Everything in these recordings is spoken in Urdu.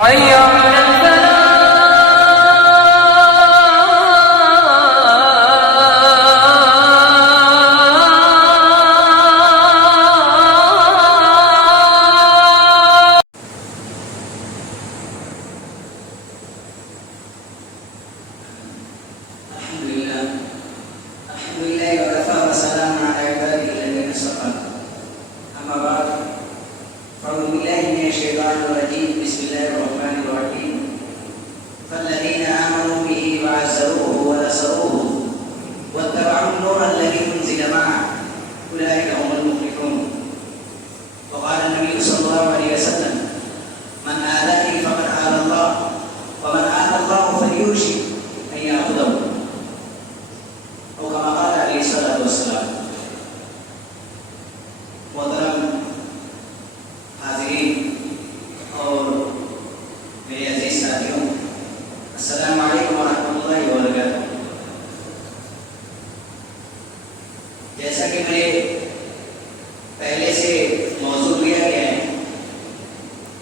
حي على الفلاح. الحمد لله وكفى وسلام على عباده الذين اصطفى. أما بعد فأعوذ بالله من الشيطان الرجيم. بسم الله الرحمن الرحيم. فالذين آمنوا به وعزروه ونصروه واتبعوا النور الذي أنزل معه أولئك هم المفلحون. وقال النبي صلى الله عليه وسلم: من آذاني فقد آذى الله ومن آذى الله فليوشك أن يأخذه. كما قال علیہ الصلوۃ والسلام. محترم حاضرین اور میرے عزیز ساتھیوں، السلام علیکم ورحمۃ اللہ وبرکاتہ. جیسا کہ میں پہلے سے موضوع لیا گیا ہے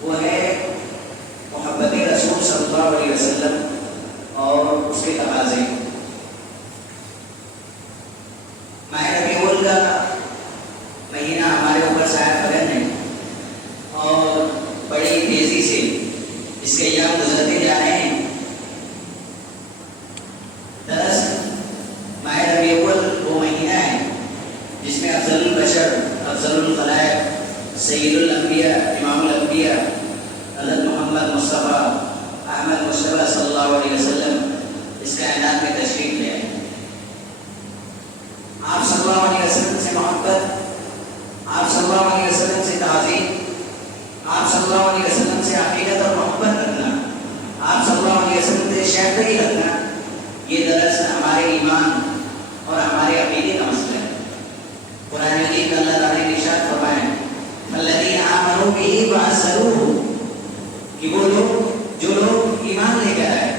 وہ ہے محبت رسول صلی اللہ علیہ وسلم اور اس کے تقاضے. ماہ ربیع الاول کا مہینہ ہمارے اوپر سایہ فگن ہے اور بڑی تیزی سے اس کے ایام گزرتے جا رہے ہیں. دراصل ماہ ربیع الاول وہ مہینہ ہے جس میں افضل البشر، افضل الخلائق، سید الانبیاء، امام الانبیاء حضرت محمد مصطفیٰ احمد مصطفیٰ صلی اللہ علیہ وسلم اس کائنات میں تشریف لے آئے. آپ صلی اللہ علیہ وسلم سے محبت، آپ صلی اللہ علیہ وسلم سے تعظیم، آپ صلی اللہ علیہ وسلم سے عقیدت اور محبت رکھنا، آپ صلی اللہ علیہ وسلم سے شیفقت رکھنا، یہ دراصل ہمارے ایمان اور ہمارے عقیدے کا مسئلہ ہے. قرآن مجید میں اللہ تعالیٰ نے ارشاد فرمایا: الذین آمنوا بہ وعزروہ، کہ وہ لوگ جو لوگ ایمان لے کر آئے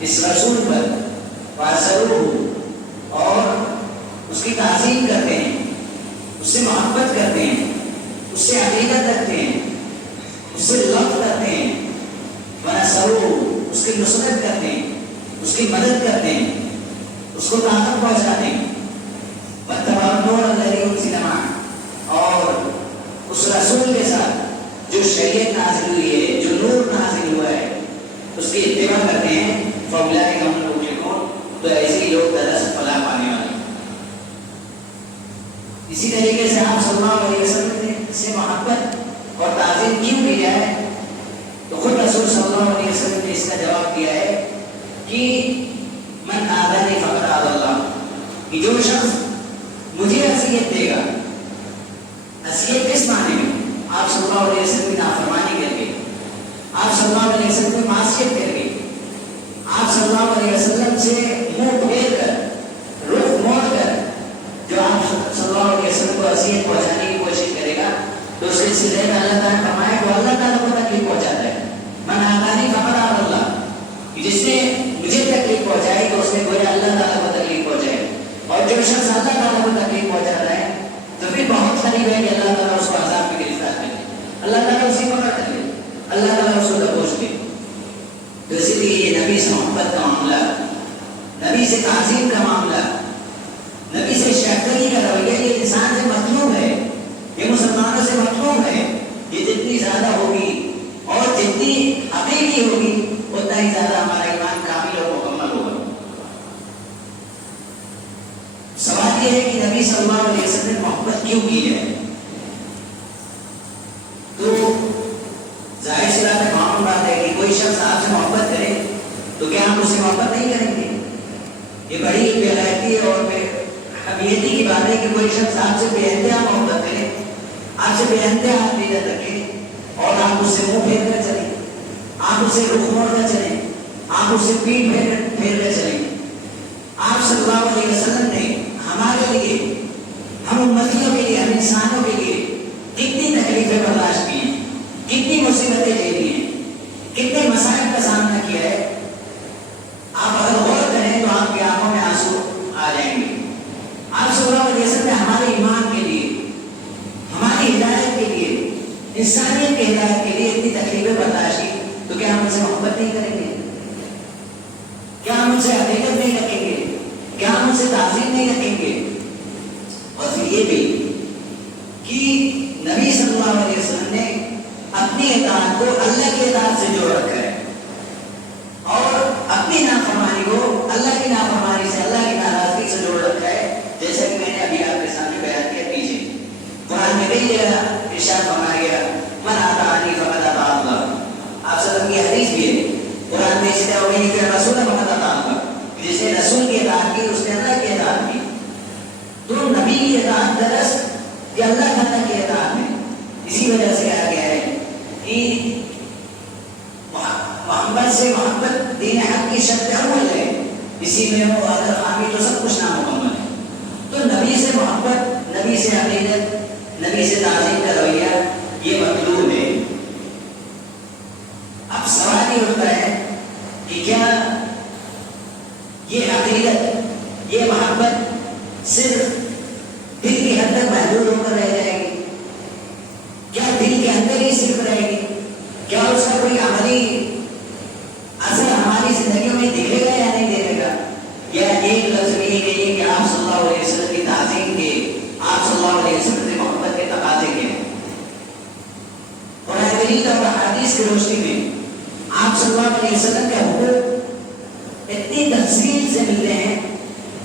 اس رسول پر، وعزروہ اور اس کی تعظیم کرتے ہیں، اس سے محبت کرتے ہیں، اس سے عقیدت رکھتے ہیں، اس سے لطف کرتے ہیں، ونصروہ اس کی نصرت کرتے ہیں، اس کی مدد کرتے ہیں، اس کو طاقت پہنچاتے ہیں، واتبعوا النور الذی انزل معہ اور اس رسول کے ساتھ جو شریعت نازل ہوئی ہے، جو نور نازل ہوا ہے، اس کی اتباع کرتے ہیں. فاولئک هم المفلحون، تو ایسے ہی لوگ دراصل فلاح پانے والے. اسی طریقے سے آپ صلی اللہ علیہ وسلم سے محبت اور تعظیم کیوں کی جائے تو خود رسول صلی اللہ علیہ وسلم نے اس کا جواب دیا ہے کہ من آذانی فقد آذی اللہ، کہ جو شخص مجھے اذیت دے گا. اذیت کس معنی میں؟ آپ صلی اللہ علیہ وسلم کی نافرمانی کر کے، آپ صلی اللہ علیہ وسلم کی معصیت کر کے، آپ صلی اللہ علیہ وسلم سے منہ پھیر کر، رخ موڑ کر جو آپ صلی اللہ علیہ وسلم کو اذیت پہنچانے کی کوشش کرے گا تو اس کے سلسلے میں اللہ تعالیٰ فرمایا کہ اللہ تعالیٰ کو تکلیف پہنچاتا ہے. من آذانی فقد آذی اللہ، جس نے مجھے تکلیف پہنچائی تو اس نے گویا اللہ تعالیٰ کو تکلیف پہنچائی. اور جو شخص اللہ تعالیٰ کو تکلیف پہنچاتا ہے تو پھر بہت قریب ہے کہ اللہ تعالیٰ اس کو عذاب میں گرفتار کرے، اللہ تعالیٰ اسے پکڑ کر لے، اللہ تعالیٰ اس کو دبوچ دے. تو اسی لیے یہ نبی سے محبت کا معاملہ، نبی سے تعظیم کا معاملہ، نبی سے شیفقت کا رویہ یہ انسان سے مطلوب ہے، یہ مسلمانوں سے مطلوب ہے. یہ جتنی زیادہ ہوگی اور جتنی حقیقی ہوگی اتنا ہی زیادہ ہمارا ایمان کامل اور مکمل ہوگا. سوال یہ ہے کہ نبی صلی اللہ علیہ وسلم نے محبت کیوں کی ہے؟ تو ظاہر سی بات ہے، معلوم بات ہے کہ کوئی شخص آپ سے محبت کرے تو کیا آپ اس سے محبت نہیں کریں گے؟ یہ بڑی بے غیرتی اور حمیتی کی بات ہے کہ کوئی شخص آپ سے بے انتہا محبت کرے، آپ سے بے انتہا عقیدت رکھے اور آپ اس سے منہ پھیر کر چلیں، آپ اسے رخ موڑ کر چلیں، آپ اسے پیٹ پھیر کر چلیں. آپ صلی اللہ علیہ وسلم نے ہمارے لیے، ہم امتیوں کے لیے، ہم انسانوں کے لیے کتنی تکلیفیں برداشت کی ہیں، کتنی مصیبتیں جھیلی ہیں، کتنے مسائل کا سامنا کیا ہے. آپ اگر غور کریں تو آپ کی آنکھوں میں آنسو آ جائیں گے. آپ صلی اللہ علیہ وسلم نے ہمارے ایمان کے لیے، ہماری ہدایت کے لیے، انسانیت کی ہدایت کے لیے اتنی تکلیفیں برداشت کی تو کیا سے محبت نہیں کریں گے؟ کیا ہم ان سے حقیقت نہیں رکھیں گے؟ کیا ہم ان سے تعظیم نہیں رکھیں گے؟ اور پھر یہ بھی کہ نبی صلی اللہ علیہ وسلم نے اپنی اطاعت کو اللہ کی اطاعت سے جوڑ رکھا ہے اور اپنی نافرمانی کو اللہ کی نافرمانی سے، اللہ کی ناراضگی سے جوڑ رکھا ہے، جیسا کہ میں نے ابھی آپ کے سامنے بیان کیا پیچھے قرآن میں کئی جگہ ارشاد فرمایا گیا من اطاعنی فقد اطاع اللہ. آپ صلی اللہ علیہ وسلم کی حدیث بھی ہے قرآن میں، اسی طرح وہی کہ رسول فقد اطاع اللہ، جس نے رسول کی اطاعت کی اس نے اللہ کی اطاعت کی. تو نبی کی اطاعت درست کہ اللہ تعالیٰ کی اطاعت ہے. اسی وجہ سے کہا گیا ہے کہ محمد سے محبت دین حق کی شرط اول ہے، اسی میں وہ اگر خامی تو سب کچھ نامکمل ہے. تو نبی سے محبت، نبی سے عقیدت، نبی سے تعظیم کا رویہ یہ مطلوب ہے. اب سوال یہ اٹھتا ہے کہ کیا یہ عقیدت، یہ محبت صرف دل کی حد تک محدود ہو کر رہ جائے گی؟ کیا دل کے اندر ہی صرف رہے گی؟ کیا اس کا کوئی عملی اثر ہماری زندگیوں میں دکھے گا یا نہیں دکھے گا؟ یا ایک لفظ میں یہ کہیے کہ آپ صلی اللہ علیہ وسلم کی تعظیم کے، آپ صلی اللہ علیہ وسلم سے محبت کے تقاضے کے قرآن مجید اور حدیث کی روشنی میں آپ صلی اللہ علیہ وسلم کے حقوق اتنی تفصیل سے ملتے ہیں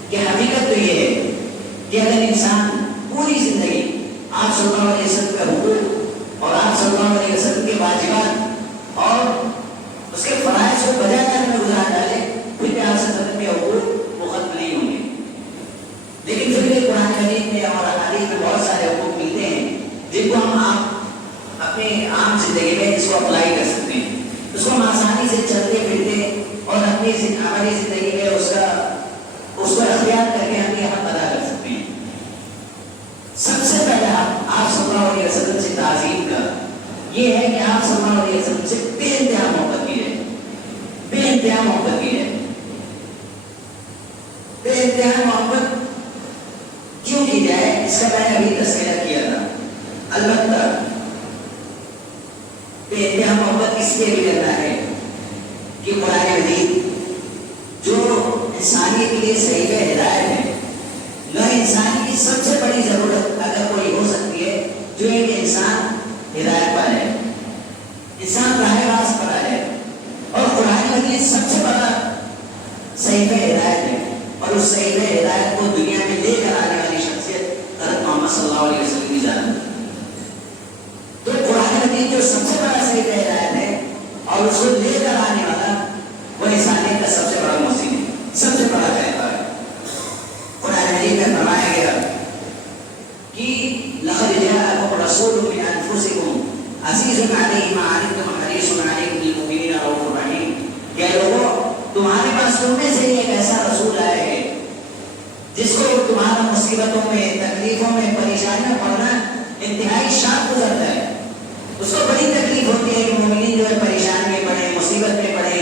کہ حقیقت تو یہ ہے کہ اگر انسان پوری زندگی آپ صلی اللہ علیہ وسلم کے حقوق اور آپ صلی اللہ علیہ وسلم کے واجبات اور اس کے فرائض کو بجا کرنے میں گزار ڈالے، پھر بھی آپ صلی اللہ علیہ وسلم کے حقوق وہ ختم نہیں ہوں گے. لیکن پھر بھی قرآن مجید میں اور حدیث میں بہت سارے حقوق ملتے ہیں جن کو ہم آپ اپنی عام زندگی میں اس کو اپلائی کر سکتے ہیں، اس کو ہم آسانی سے چلتے پھرتے اور اپنی عملی زندگی میں اس کو اختیار کر کے ہم یہ حق ادا کر سکتے ہیں. سب سے پہلا آپ صلی اللہ علیہ وسلم سے تعظیم کا یہ ہے کہ آپ صلی اللہ علیہ وسلم سے بے انتہا محبت کی ہے، بے انتہا محبت کی ہے. بے انتہا محبت کیوں کی جائے اس کا میں نے ابھی تذکرہ کیا تھا. البتہ بے انتہا محبت اس لیے بھی کرنا ہے کہ قرآن مجید جو انسانیت کے لیے صحیح ہدایت ہے، نہ انسان کی سب سے بڑی ضرورت اگر کوئی ہو سکتی ہے جو ہے کہ انسان ہدایت پا جائے، انسان راہ راست پر آ جائے. اور قرآن مجید سب سے بڑا صحیح ہدایت ہے اور اس صحیح ہدایت کو دنیا میں لے کر آنے والی شخصیت حضرت محمد صلی اللہ علیہ وسلم کی ذات. تو قرآن مجید جو سب سے بڑا صحیح ہدایت ہے اور اس کو لے کر آنے والا وہ انسانیت کا سب سے بڑا محسن ہے، سب سے بڑا کہتا ہے. قرآن مجید میں فرمایا گیا کہ لقد جاءکم رسول من انفسکم عزیز علیہ ما عنتم حریص علیکم بالمؤمنین رؤوف رحیم. کہ لوگوں تمہارے پاس تم میں سے ایک ایسا رسول آیا ہے جس کو تمہارا مصیبتوں میں، تکلیفوں میں، پریشانیوں پڑنا انتہائی شاد گزرتا ہے. اس کو بڑی تکلیف ہوتی ہے کہ مومنین جو ہے پریشان میں پڑے، مصیبت میں پڑے.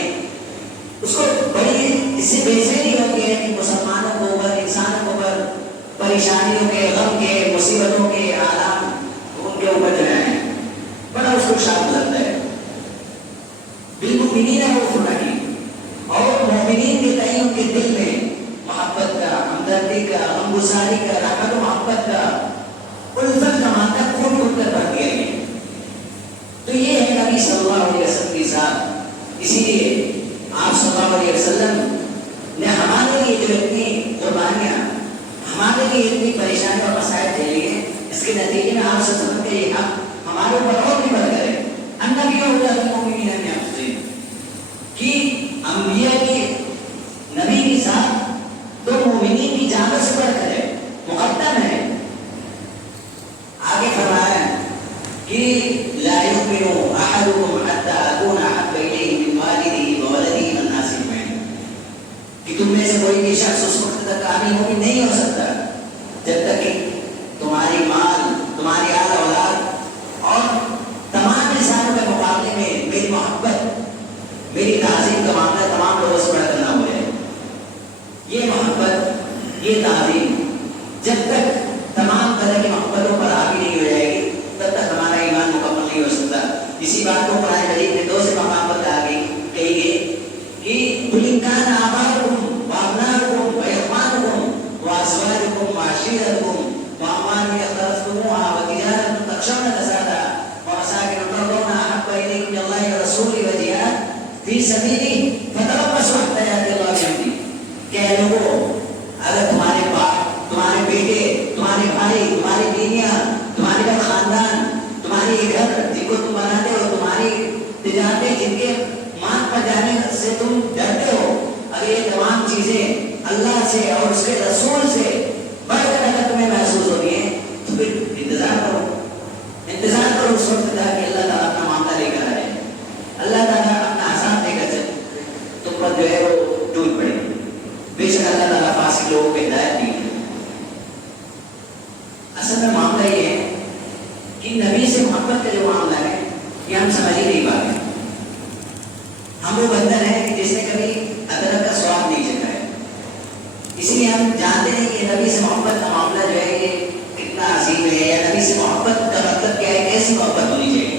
اس کو بڑی اس سے بے چینی ہوتی ہے کہ مسلمانوں کو اوپر، انسانوں کو اوپر پریشانیوں کے، غم کے، مصیبتوں کے آلام ان کے اوپر جو ہے بڑا اس کو شاد گزرتا ہے. بالمؤمنین رؤوف رحیم. اور مومنین کے تئیں ان کے دل میں محبت کا، ہمدردی کا، غمگساری کا، رحمت و محبت کا، الفت کا مادہ کھول کھول کر بھر دیا گیا. تو یہ ہے نبی صلی اللہ علیہ وسلم کی ذات. اسی لیے آپ صلی اللہ علیہ وسلم نے ہمارے لیے جو اتنی قربانیاں، ہمارے لیے اتنی پریشانی اور مسائل جھیلی ہیں، اس کے نتیجے میں آپ صلی اللہ علیہ وسلم کے یہ حق ہمارے اوپر اور بھی بڑھ گئے. النبی والمؤمنین من انفسہم کہ انبیاء کی، نبی کی ذات تو مومنین کی جانوں سے بڑھ کر ہے، مقدم ہے. آگے فرمایا کہ لا یؤمن احدکم حتی اکون احب الیہ من والدہ وولدہ والناس اجمعین. کہ تم میں سے کوئی بھی شخص اس وقت تک کامل مومن نہیں ہو سکتا جب تک کہ تمہاری مال، تمہاری آل اولاد اور تمام انسانوں کے مقابلے میں میری محبت، میری تعظیم کا معاملہ تمام لوگوں سے بڑھ کر نہ ہو جائے. یہ محبت، یہ تعظیم جب تک تمام طرح کی محبتوں پر حاوی نہیں ہو جائے گی تب تک ہمارا ایمان مکمل نہیں ہو سکتا. اسی بات کو قرآن مجید نے دوسرے مقام پر کہا کہ الوجیہات فی سبیلی فتربصوا حتی یأتی اللہ بأمرہ کہ اے لوگوں اگر تمہارے باپ تمہارے بیٹے تمہارے بھائی تمہاری بیویاں تمہارے خاندان تمہاری گھر جن کو تم بناتے ہو تمہاری تجارتیں جن کے مات پر جانے سے تم ڈرتے ہو اگر یہ تمام چیزیں اللہ سے اور اس کے رسول سے بڑھ کر اگر تمہیں محسوس ہو رہی ہیں تو پھر انتظار کرو اس وقت تک کہ اللہ تعالیٰ اپنا معاملہ لے کر آئے اللہ تعالیٰ اپنا آسان لے کر چلے تم پر جو ہے وہ ٹوٹ پڑے بے شک اللہ تعالیٰ فاسق لوگوں کو ہدایت نہیں ہے. اصل میں معاملہ یہ ہے کہ نبی سے محبت کا جو معاملہ ہے یہ ہم سمجھ ہی نہیں پاتے. ہم وہ بندر ہیں کہ جس نے کبھی ادرک کا سواد نہیں چکھا ہے اسی لیے ہم جانتے ہیں کہ نبی سے محبت کا معاملہ جو ہے یہ کتنا عظیم ہے یا نبی سے محبت کا مطلب کیا ہے کیسی محبت ہونی چاہیے.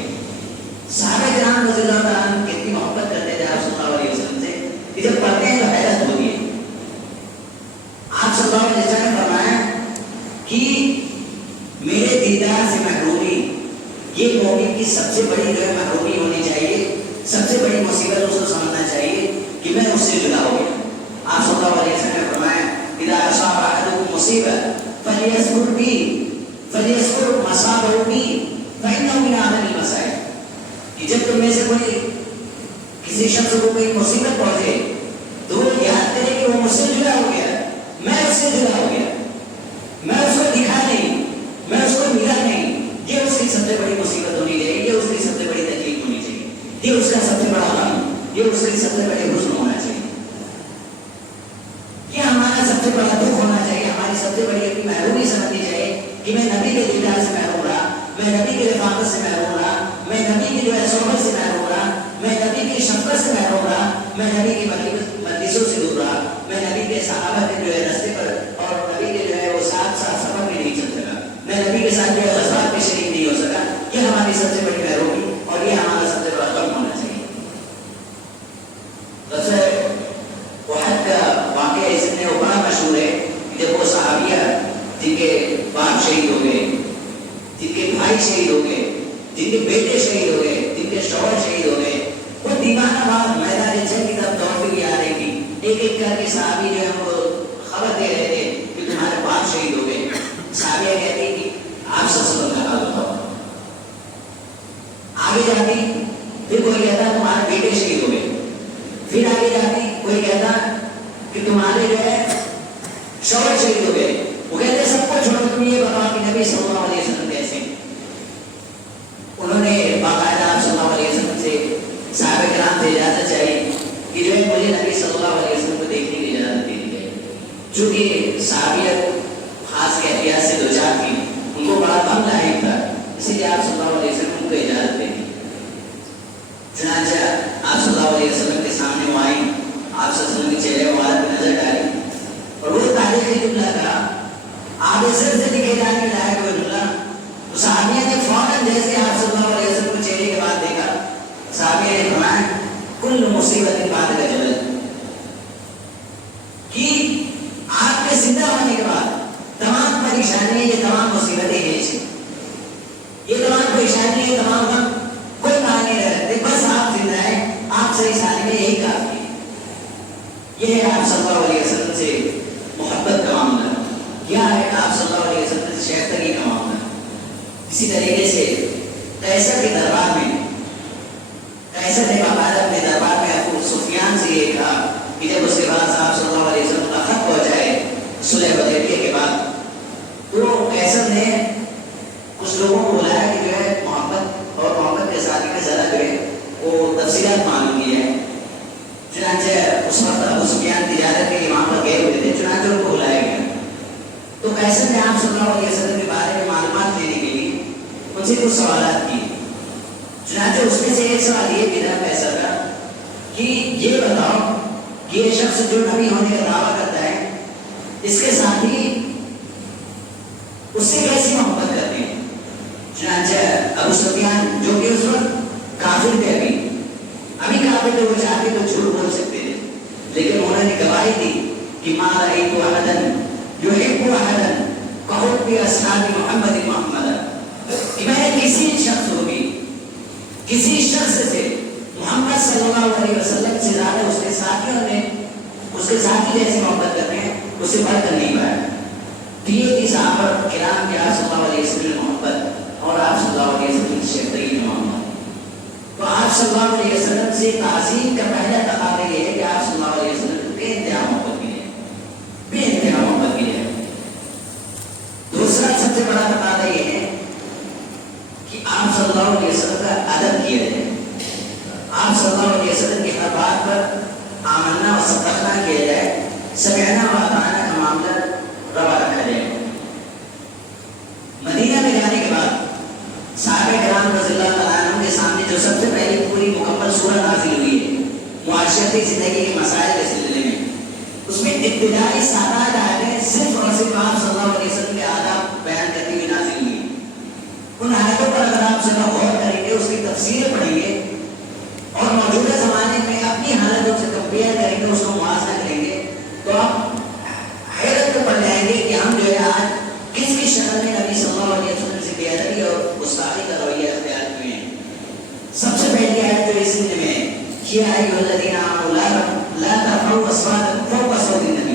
صحابہ کرام رضی اللہ تعالیٰ عنہ کتنی محبت کرتے تھے آپ صلی اللہ علیہ وسلم سے کہ جب پڑھتے ہیں تو حیرت ہوتی ہے. آپ صلی اللہ علیہ وسلم نے فرمایا کہ میرے دیدار سے محرومی یہ مومن کی سب سے بڑی جو ہے محرومی ہونی چاہیے سب سے بڑی مصیبت اس کو سمجھنا چاہیے کہ میں اس سے جدا ہو گیا. آپ صلی اللہ علیہ وسلم نے فرمایا اذا اصاب احدکم مصیبت فلیصبر بی فلیصبر مصابہ بی فإنہ من اعظم المصائب کہ جب تم میں سے کوئی کسی شخص کو کوئی مصیبت پہنچے تو وہ یاد کرے کہ وہ مجھ سے جدا ہو گیا میں اس سے جدا ہو گیا میں اس کو دکھا نہیں میں اس کو ملا نہیں. یہ اس کی سب سے بڑی مصیبت ہونی چاہیے یہ اس کی سب سے بڑی تکلیف ہونی چاہیے یہ اس کا سب سے بڑا غم یہ اس کی سب سے بڑے حزن ہونا چاہیے یہ ہمارا سب سے بڑا دکھ ہونا چاہیے ہماری سب سے بڑی اپنی محرومی سمجھنی چاہیے کہ میں نبی کے دیدار سے محروم رہا میں نبی کے رفاقت سے محروم رہا میں نبی کی جو ہے صحبت سے محروم رہا میں نبی کی شفقت سے محروم رہا میں نبی کی مجلسوں سے دور رہا میں نبی کے صحابہ کے جو ہے راستے پر اور نبی کے جو ہے وہ ساتھ ساتھ سفر میں نہیں چل سکا میں نبی کے ساتھ جو ہے غزوات میں شریک نہیں ہو سکا. یہ ہماری سب سے بڑی محرومی اور یہ ہمارا سب سے بڑا غم ہونا چاہیے. احد کا واقعہ اس میں وہ بڑا مشہور ہے جب وہ صحابیہ جن کے باپ شہید ہو گئے جن کے بھائی شہید ہو گئے جن کے بیٹے شہید ہو گئے جن کے شوہر شہید ہو گئے وہ دیوانہ بات میدان جنگ کی طرف دوڑ کے آ رہی تھی ایک ایک کر کے صحابی جو ہے وہ خبر دے رہے تھے کہ تمہارے باپ شہید ہو گئے. صحابیہ کہتی کہ آپ سب کا حال بتاؤ آگے جاتی پھر کوئی کہتا تمہارے بیٹے شہید ہو گئے پھر آگے جاتی کوئی کہتا کہ تمہارے جو ہے شوہر شہید ہو گئے وہ کہتے سب کو چھوڑو تم یہ بتاؤ کہ نبی صلی اللہ علیہ وسلم کیسے. انہوں نے باقاعدہ آپ صلی اللہ علیہ وسلم سے صحابہ کرام سے اجازت چاہی کہ جو ہے مجھے نبی صلی اللہ علیہ وسلم کو دیکھنے کی اجازت دے دی ہے. چونکہ صحابیت خاص کیفیات سے دو چار تھی ان کو بڑا غم لاحق تھا اسی لیے آپ صلی اللہ علیہ وسلم کو اجازت دے دی. چنانچہ آپ صلی اللہ علیہ وسلم کے سامنے وہ آئی آپ صلی اللہ علیہ وسلم کے چہرے مبارک پہ نظر ڈالی اور وہ تاریخی جملہ کہا آپ سر سے دکھے جانے کے لائق ہوئے جملہ. تو صحابیہ نے فوراً جیسے آپ صلی اللہ علیہ وسلم کو چہرے کے بعد دیکھا صحابیہ نے فرمایا کل مصیبت بعد کا جلد کہ آپ کے زندہ ہونے کے بعد تمام پریشانیاں یہ تمام مصیبتیں یہ تمام پریشانیاں یہ تمام غم کوئی معنی نہیں رکھتے بس آپ زندہ ہیں آپ صحیح سالم میں یہی کافی ہے. یہ ہے آپ صلی اللہ علیہ وسلم سے محبت کا معاملہ کیا ہے آپ صلی اللہ علیہ وسلم سے شیفتگی کا معاملہ. اسی طریقے سے قیصر کے دربار میں قیصر نے باقاعدہ اپنے دربار میں ابو سفیان سے یہ کہا کہ جب اس کے بعد آپ صلی اللہ علیہ وسلم کا خط پہنچائے صلح حدیبیہ کے بعد تو قیصر نے کچھ لوگوں کو بلایا کہ جو ہے محبت اور محبت کے ساتھ میں ذرا جو ہے وہ تفصیلات معلوم کی ہے. چنانچہ اس وقت ابو سفیان تجارت کے لیے وہاں پر گئے ہوئے تھے چنانچہ ان کو بلایا گیا تو قیصر نے آپ صلی اللہ علیہ وسلم کے بارے میں معلومات دینے کے لیے ان سے کچھ سوالات کیے. چنانچہ اس میں سے ایک سوال یہ بھی تھا قیصر کا کہ یہ بتاؤ کہ یہ شخص جو نبی ہونے کا دعویٰ کرتا ہے اس کے ساتھ ہی اس سے کیسی محبت کرتے ہیں. چنانچہ ابو سفیان جو کہ اس وقت کافر تھے ابھی کافر تھے وہ چاہتے تو جھوٹ بول سکتے تھے لیکن انہوں نے گواہی دی کہ ما رأیت احدا یحب احدا کحب اصحاب محمد کہ میں نے کسی شخص سے محمد علیہ وسلم سے زیادہ اس کے ساتھیوں نے اس کے ساتھی جیسی محبت کرتے ہیں اس سے بڑھ کر نہیں پایا. تو یہ تھی صحابہ کرام کے آپ صلی اللہ علیہ وسلم محبت اور آپ صلی اللہ علیہ وسلم کی شفقت محبت. تو آپ صلی اللہ علیہ وسلم سے تعظیم کا پہلا تقاضا یہ ہے کہ آپ صلی اللہ علیہ وسلم بے انتہا محبت کی ہے, بے انتہا محبت کی ہے. دوسرا سب سے بڑا تقاضا یہ ہے کہ آپ صلی اللہ علیہ وسلم کا ادب کیا جائے. آپ صلی اللہ علیہ وسلم کی ہر بات پر آمنا و صدقنا کیا جائے, سمعنا و اطعنا کا معاملہ روا رکھا جائے. مدینہ میں جانے کے بعد صحابہ کرام رضی اللہ تعالیٰ عنہ کے سامنے جو سب سے پہلی پوری مکمل سورہ نازل ہوئی ہے معاشرتی زندگی کے مسائل کے سلسلے میں, اس میں ابتدائی 7 آیتیں صرف اور صرف آپ صلی اللہ علیہ وسلم کے آداب بیان کرتی ہوئی نازل ہوئی. ان آیتوں پر اگر آپ ذرا غور کریں گے, اس کی تفسیر پڑھیں گے اور موجودہ زمانے میں اپنی حالتوں سے کمپیئر کریں گے, اس کو موازنہ کریں گے, تو آپ حیرت میں پڑ جائیں گے کہ ہم جو ہے آج کس کی شکل میں نبی صلی اللہ علیہ وسلم سے بے ادبی اور گستاخی کا رویہ اختیار کیے ہیں. سب سے پہلی آیت جو اس میں ہے کہ یا ایھا الذین آمنوا لا ترفعوا اصواتکم فوق صوت النبی,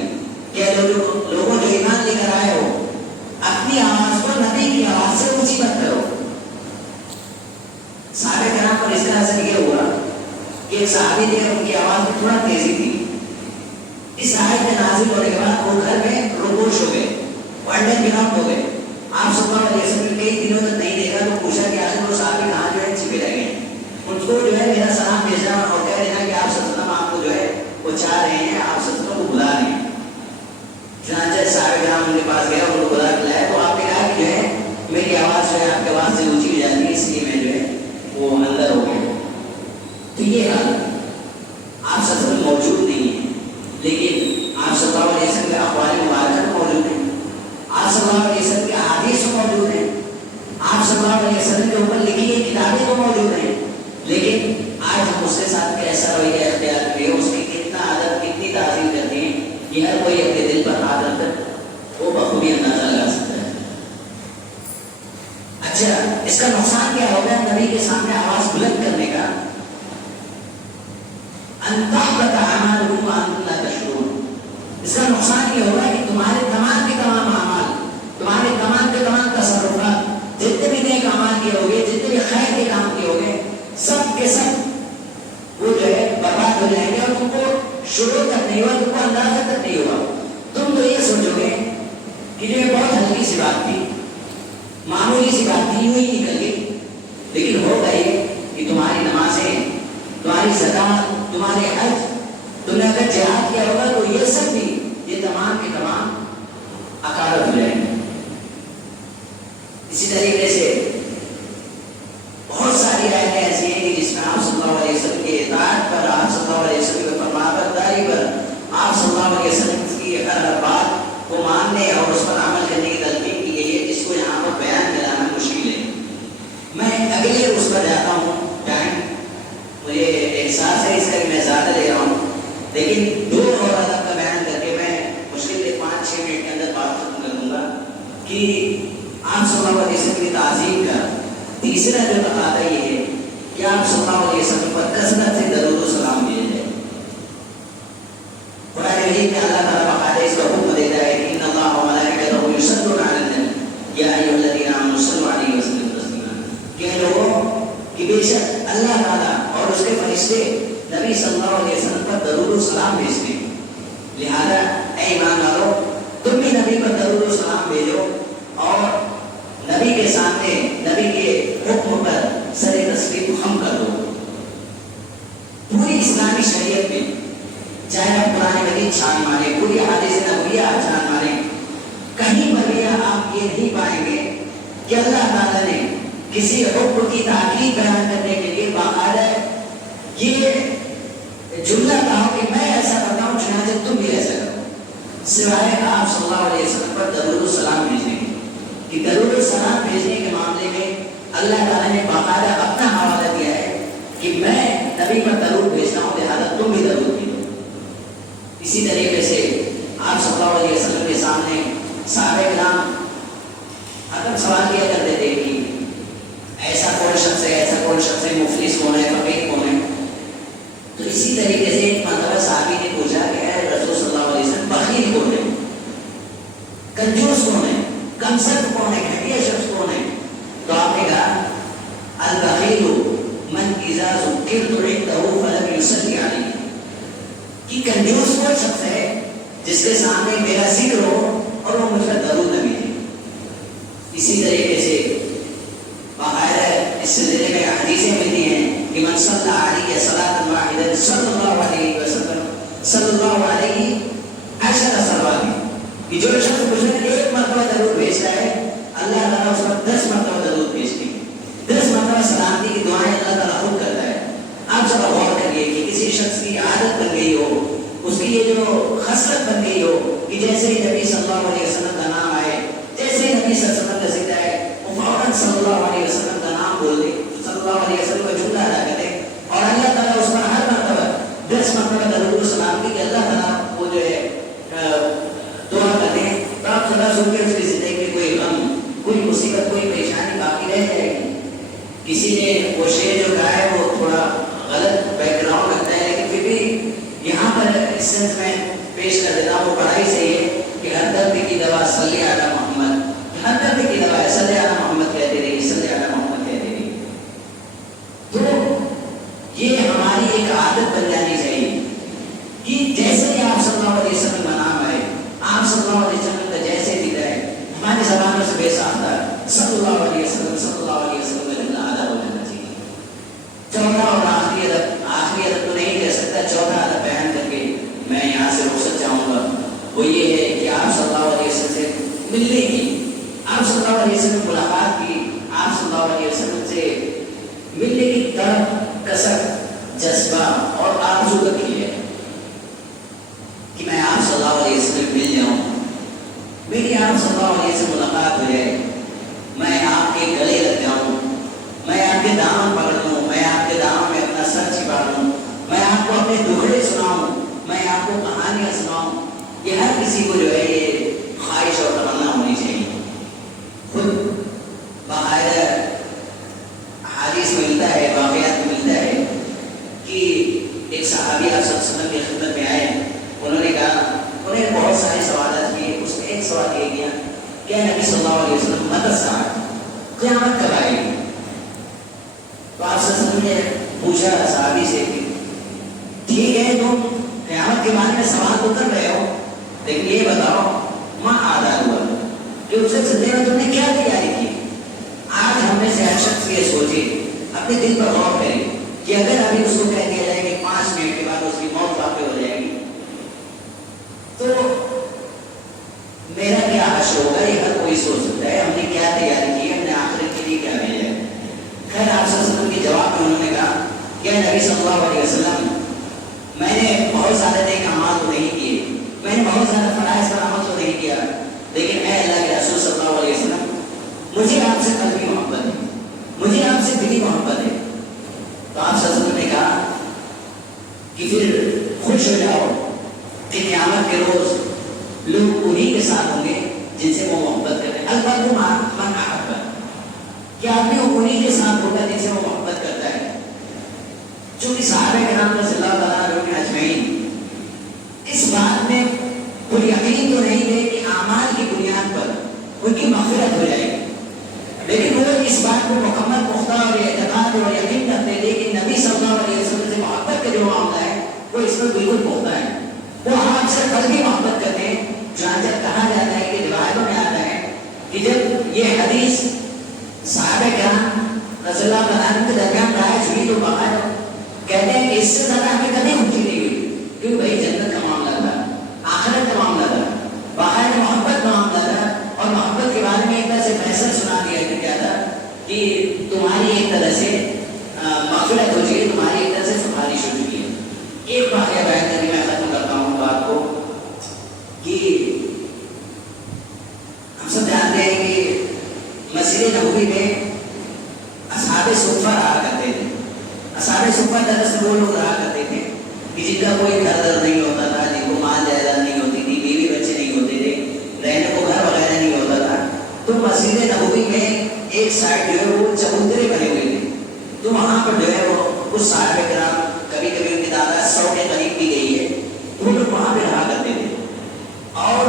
کہ لوگوں جو ایمان لے کر آئے ہو اپنی آواز کو نبی کی آواز سے اونچی مت کرو. صحابہ کرام پر اس طرح سے یہ ہوا کہ ایک صحابی تھے, ان کی آواز میں تھوڑا تیزی تھی. اس آیت میں نازل ہونے کے بعد وہ گھر میں روبوش ہو گئے, انڈر گراؤنڈ ہو گئے. آپ صلی اللہ علیہ وسلم کئی دنوں تک نہیں دیکھا تو پوچھا کہ آخر وہ صحابی کہاں جو ہے چھپے رہ گئے. ان کو جو ہے میرا سلام بھیجنا اور کہہ دینا کہ آپ صلی اللہ علیہ وسلم آپ کو جو ہے وہ چاہ رہے ہیں, آپ صلی اللہ علیہ وسلم کو بلا رہے ہیں. چنانچہ صحابہ کرام ان کے پاس گیا, ان کو بلا کے لایا, تو آپ نے کہا کہ جو ہے میری آواز جو ہے آپ کی آواز سے اونچی ہو جاتی ہے, اس لیے میں جو ہے وہ اندر ہو گیا. تو یہ حال آپ صلی اللہ علیہ وسلم موجود نہیں ہے, لیکن آپ صلی اللہ علیہ وسلم کے اقوال مبارکہ موجود ہیں, آپ صلی اللہ علیہ وسلم کے احادیث موجود ہیں, آپ صلی اللہ علیہ وسلم کے اوپر لکھی گئی کتابیں تو موجود ہیں. لیکن آج ہم اس کے ساتھ کیسا رویہ اختیار کریں, اس کی کتنا ادب کتنی تعظیم کرتے ہیں, یہ ہر کوئی اپنے دل پر ہاتھ رکھ کر وہ بخوبی اندازہ لگا سکتا ہے. اچھا, اس کا نقصان کیا ہوگا نبی کے سامنے آواز بلند کرنے کا؟ ان تحبط اعمالکم وانتم لا تشعرون. اس کا نقصان یہ ہوگا کہ تمہارے تمام کے تمام اعمال, تمہارے تمام کے تمام تصرفات, جتنے بھی نیک اعمال کیے ہوگے, جتنے بھی خیر کے کام کیے ہوگے, سب کے سب وہ جو ہے برباد ہو جائیں گے اور تم کو شروع تک نہیں ہوا, تم کو اندازہ تک نہیں ہوا. تم تو یہ سوچو گے کہ یہ بہت ہلکی سی بات تھی, معمولی سی بات تھی, یوں ہی نکل گئی. لیکن ہوگا یہ کہ تمہاری نمازیں, تمہاری زکات, تمہارے حج, تم نے اگر جہاد کیا ہوگا تو یہ سب بھی, یہ تمام کے تمام اکارت ہو جائیں گے. اسی طریقے سے بہت ساری آیتیں ایسی ہیں کہ جس میں آپ صلی اللہ علیہ وسلم کے اطاعت پر, آپ صلی اللہ علیہ وسلم کے فرمانبرداری پر, آپ صلی اللہ علیہ وسلم کی ہر بات کو ماننے اور اس پر عمل کرنے کی تلقین کی گئی ہے, جس کو یہاں پر بیان کرانا مشکل ہے. میں اگلے اس پر جاتا ہوں, ٹائم مجھے احساس ہے اس کا کہ میں زیادہ لے رہا ہوں, لیکن 2 اور ادب کا بیان کر کے میں مشکل سے 5-6 منٹ کے اندر بات ختم کر دوں گا کہ آپ صلی اللہ علیہ وسلم کی تعظیم کا تیسرا جو تقاضا یہ ہے کہ آپ صلی اللہ علیہ وسلم پر کثرت سے درود و سلام بھیجا جائے. قرآن مجید میں اللہ تعالیٰ باقاعدہ اس کا حکم دیتا ہے کہ ان اللہ و ملائکتہ یصلون علی النبی یا ایھا الذین آمنوا صلوا علیہ وسلم تسلیما. کہ لوگوں کہ بے شک اللہ تعالیٰ اور اس کے فرشتے نبی صلی اللہ علیہ وسلم پر درود و سلام بھیجتے ہیں, لہذا اے ایمان والو تم بھی نبی پر درود و سلام بھیجو اور نبی کے سامنے نبی کے حکم پر سر تسلیم خم کر دو. پوری اسلامی شریعت میں چاہے آپ قرآن مجید چھان مارے, پوری حدیث نبویہ آپ چھان مارے, کہیں پر بھی آپ یہ نہیں پائیں گے کہ اللہ تعالیٰ نے کسی حکم کی تاکید بیان کرنے کے لیے باقاعدہ یہ جملہ کہا کہ میں ایسا کرتا ہوں چنانچہ تم بھی ایسا کرو, سوائے آپ صلی اللہ علیہ وسلم پر درود و سلام بھیجنے کے. کہ درود و سلام بھیجنے کے معاملے میں اللہ تعالیٰ نے باقاعدہ اپنا حوالہ دیا ہے کہ میں نبی پر درود بھیجتا ہوں, لہٰذا تم بھی درود بھیجو. اسی طریقے سے آپ صلی اللہ علیہ وسلم کے سامنے صحابہ کرام اگر سوال کیا کرتے تھے کہ ایسا کون شخص ہے, ایسا کون شخص ہے, مفلس کون ہے, فقیر کون ہے, تو اسی طریقے سے ایک مرتبہ صحابی نے پوچھا کہ اے رسول صلی اللہ علیہ وسلم بخیل کون ہے، کنجوس کون ہے، کمسد کون ہے، گھٹیا شخص کون ہے؟ تو آپ نے کہا البخیل من اذا ذکرت عنده فلم يصلی علیہ، کہ کنجوس وہ شخص ہے جس کے سامنے میرا ذکر ہو اور وہ مجھ پر درود نہ بھیجے۔ اسی طریقے سے باہر اس سلسلے میں حدیثیں ملتی ہیں کہ من صلی علیہ صلاۃ واحدۃ صلی اللہ علیہ وسلم صلی اللہ علیہ عشر صلوات، کہ جو شخص مجھ پر ایک مرتبہ درود بھیجتا ہے اللہ تعالیٰ اس پر 10 مرتبہ درود بھیجتے ہیں، 10 مرتبہ سلامتی کی دعائیں اللہ تعالیٰ خود کرتا ہے۔ آپ ذرا غور کریے کہ کسی شخص کی عادت بن گئی ہو، اس کی یہ جو خصلت بن گئی ہو کہ جیسے ہی نبی صلی اللہ علیہ وسلم کا نام آئے، جیسے ہی نبی صلی اللہ علیہ وسلم کا ذکر آئے، وہ فوراً صلی اللہ علیہ وسلم کا نام بول دے، صلی اللہ علیہ وسلم کا جملہ ادا کرے، اور اللہ تعالیٰ اس پر ہر مرتبہ 10 مرتبہ درود و سلامتی کہ اللہ تعالیٰ وہ جو ہے دعا کرتے ہیں، تو آپ ذرا سن کے اس کی زندگی میں کوئی غم، کوئی مصیبت، کوئی پریشانی باقی رہ جائے گی۔ کسی نے وہ شعر جو کہا ہے وہ تھوڑا غلط بیک گراؤنڈ رکھتا ہے، لیکن پھر بھی یہاں پر اس سنس میں پیش کر دیتا ہوں، وہ بڑا ہی صحیح ہے کہ ہر درد کی دوا صلی علی محمد، ہر درد کی دوا ہے صلی علی محمد کہتے رہی، صلی علی محمد کہتے رہی۔ تو یہ ہماری ایک عادت بن جانی چاہیے کہ جیسے ہی آپ صلی اللہ علیہ وسلم کا نام آئے، آپ صلی اللہ علیہ وسلم کا جیسے ذکر ہے، ہماری زبانوں سے بے ساختہ صلی اللہ علیہ وسلم صلی اللہ علیہ وسلم کا جملہ ادا ہو جانا چاہیے۔ چوتھا اور آخری ادب تو نہیں کہہ سکتا، چوتھا ادب بیان کر کے میں یہاں سے رخصت چاہوں گا، وہ یہ ہے کہ آپ صلی اللہ علیہ وسلم سے ملنے کی، آپ صلی اللہ علیہ وسلم ملاقات کی، آپ صلی اللہ علیہ وسلم سے ملنے کی طرف کثرت، جذبہ اور آرزو رکھی ہے کہ میں آپ صلی اللہ علیہ وسلم مل جاؤں، میری آپ صلی اللہ علیہ وسلم ملاقات ہو جائے، میں آپ کے گلے لگ جاؤں، میں آپ کے دامن پکڑ لوں، میں آپ کے دامن میں اپنا سر چھپا لوں، میں آپ کو اپنے دکھڑے سناؤں، میں آپ کو کہانیاں سناؤں۔ یہ ہر کسی کو جو ہے یہ خواہش اور تمنا ہونی چاہیے۔ خود باہر حدیث میں ملتا ہے، واقعات میں ملتا ہے کہ ایک صحابی آپ صلی اللہ علیہ وسلم کی خدمت میں آئے، انہوں نے کہا، انہیں بہت سارے سوالات کیے، اس میں ایک سوال یہ کیا کہ نبی صلی اللہ علیہ وسلم متی الساعۃ، قیامت کب آئے گی؟ تو آپ صلی اللہ علیہ وسلم نے پوچھا صحابی سے کہ ٹھیک ہے تم قیامت کے بارے میں سوال تو کر رہے ہو، لیکن یہ بتاؤ ماں آدھا ہوا کہ اس سلسلے میں تم نے کیا تیاری کی؟ آج ہم میں سے ہر شخص یہ سوچے، اپنے دل پر غور کرے کہ اگر ابھی اس کو کہہ دیا جائے کہ 5 منٹ کے بعد اس کی موت واقع ہو جائے گی تو میرا کیا حشر ہوگا؟ یہ ہر کوئی سوچ سکتا ہے۔ ہم نے کیا تیاری کی، ہم نے آخرت کے لیے کیا بھیجا ہے؟ خیر آپ صلی اللہ علیہ وسلم کے جواب میں انہوں نے کہا کہ نبی صلی اللہ علیہ وسلم میں نے بہت سارے نیک اعمال تو نہیں کیے، میں نے بہت سارے فرائض پر عمل تو نہیں کیا، لیکن اے اللہ کے رسول صلی اللہ علیہ وسلم مجھے آپ سے قلبی محبت ہے، مجھے آپ سے دلی محبت ہے۔ تو آپ صلی اللہ علیہ وسلم نے کہا کہ پھر خوش ہو جاؤ کہ قیامت کے روز لوگ انہی کے ساتھ ہوں گے جن سے وہ محبت کرتے ہیں۔ البتہ من احب، کہ آدمی انہی کے ساتھ ہوگا جن سے وہ محبت کرتا ہے۔ چونکہ صحابہ کرام رضی اللہ تعالیٰ عنہم اجمعین اس بات میں کوئی یقین تو نہیں ہے کہ اعمال کی بنیاد پر ان کی مغفرت ہو جائے گی، لیکن وہ اس بات کو مکمل پختہ اور اعتقاد اور یقین کرتے تھے کہ نبی صلی اللہ علیہ وسلم سے محبت کا جو معاملہ ہے وہ اس میں بالکل پختہ ہے۔ وہ ہم سے قلبی محبت کرتے ہیں، جہاں تک کہا جاتا ہے کہ روایتوں میں آتا ہے کہ جب یہ حدیث صحابہ کرام رضی اللہ عنہم کے درمیان رائج ہوئی تو باہر کہتے ہیں کہ اس سے زیادہ ہمیں کبھی خوشی نہیں ہوئی، کیونکہ بھائی جنت کا معاملہ تھا، آخرت کا معاملہ تھا، باہر محبت کا معاملہ تھا، اور محبت کے بارے میں ایک طرح سے فیصلہ سنا دیا گیا تھا کہ تمہاری ایک طرح سے مغفرت ہو چکی ہے، تمہاری ایک طرح سے سفارش ہو چکی ہے۔ ایک واقعہ بیان کر کے میں ختم کرتا ہوں بات کو کہ ہم سب جانتے ہیں کہ مسجد نبوی میں اصحاب صفہ رہا کرتے تھے۔ اصحاب صفہ دراصل وہ لوگ رہا کرتے تھے کہ جن کا کوئی گھر نہیں ہوتا تھا، جن کو مال جائیداد نہیں ہوتی تھی، بیوی بچے نہیں ہوتے تھے، رہنے کو گھر وغیرہ نہیں ہوتا تھا، تو مسجد نبوی میں ایک سائڈ جو ہے وہ چبوترے بنے ہوئے تھے، تو وہاں پر جو ہے وہ کچھ صحابہ کرام، کبھی کبھی ان کے دادا سو کے قریب کی گئی ہے، وہ لوگ وہاں پہ رہا کرتے تھے. اور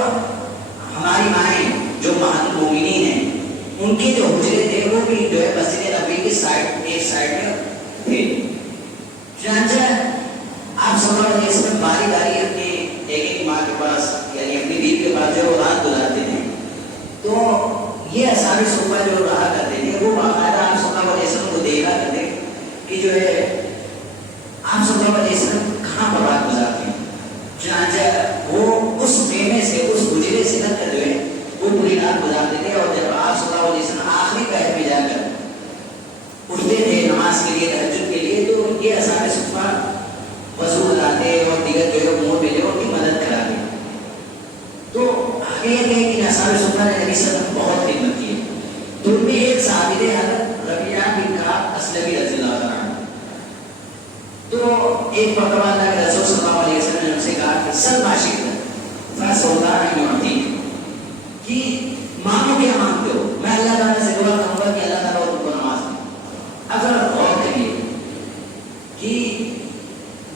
ہماری مائیں جو مومنین ہیں ان کے جو حجرے تھے وہ بھی جو ہے مسجد نبوی کی ایک سائڈ میں تھے. چنانچہ آپ صلی اللہ علیہ وسلم باری باری اپنی ایک ماں کے پاس یعنی اپنی بیوی کے پاس جو رات گزارتے تھے. تو یہ اصحاب صفہ جو رہا کرتے تھے وہ باقاعدہ آپ صلی اللہ علیہ وسلم کو دیکھا کرتے کہ جو ہے آپ صلی اللہ علیہ وسلم کہاں پر رات گزارتے ہیں. چنانچہ وہ اس خیمے سے اس حجرے سے نہ کر جو ہے وہ پوری رات گزارتے تھے. اور جب آپ صلی اللہ علیہ وسلم آخری پہر میں جا کر اٹھتے تھے نماز کے لیے تہجد کے لیے تو یہ اصحاب صفہ وضو لاتے اور دیگر جو ہے امور میں جو ان کی مدد کراتے. تو آگے یہ ہے کہ اصحاب صفہ نے نبی صلی اللہ علیہ وسلم بہت خدمت کی. تو ان میں ایک صحابی تھے حضرت ربیعہ بن کعب اسلمی رضی اللہ عنہ. تو ایک مرتبہ اللہ کے رسول صلی اللہ علیہ وسلم نے ان سے کہا کہ سل ما شئت فسألُ یعطیک، کہ مانگو کیا مانگتے ہو، میں اللہ تعالیٰ سے دعا کروں گا کہ اللہ تعالیٰ تم کو نماز دے. اب ذرا غور کریے کہ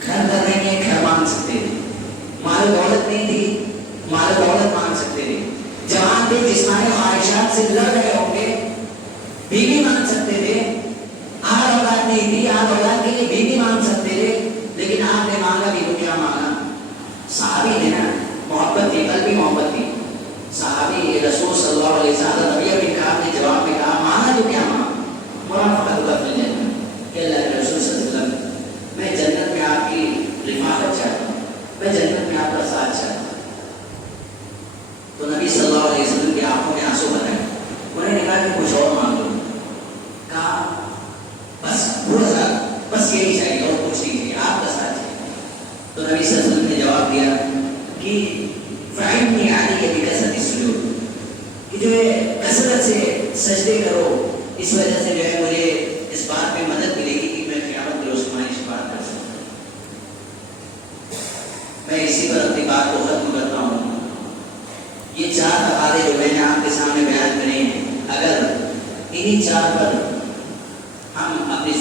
گھر کرنے کے گھر مانگ سکتے تھے، مال دولت نہیں تھی مال دولت مانگ سکتے تھے، جوان تھے جسمانی خواہشات سے لڑ رہے ہوں گے بیوی مانگ سکتے تھے، آل اولاد نہیں تھی آل اولاد کے لیے بیوی مانگ سکتے تھے. لیکن آپ نے مانگا بھی تو کیا مانگا؟ صحابی تھے نا، محبت تھی، قلبی محبت تھی. صحابی رسول صلی اللہ علیہ وسلم ربیعہ بن کعب نے جواب میں کہا مانگا تو کیا مانگا؟ مرافقت کا فی الجنہ، کہ اللہ کے رسول صلی اللہ علیہ وسلم میں جنت میں آپ کی رفاقت چاہتا ہوں، میں جنت میں آپ کا ساتھ چاہتا ہوں. تو نبی صلی اللہ علیہ وسلم کی آنکھوں میں آنسو بھر آئے. انہوں نے کہا کہ کچھ اور مانگ لو. کہا بس بس یہی چاہیے اور کچھ نہیں چاہیے، آپ کا ساتھ چاہیے. تو نبی صلی اللہ علیہ وسلم نے جواب دیا کہ فَإِنِّي عَلَيَّ بِكَثْرَةِ السُّجُودِ، کہ جو ہے کثرت سے سجدے کرو، اس وجہ سے جو ہے مجھے اس بات میں مدد ملے گی کہ میں قیامت کے روز تمہاری شفاعت کر سکوں. میں اسی پر اپنی بات کو ختم کرتا ہوں. یہ چار تقاضے جو میں نے آپ کے سامنے بیان کرے ہیں، اگر انہی چار پر ہم اپنی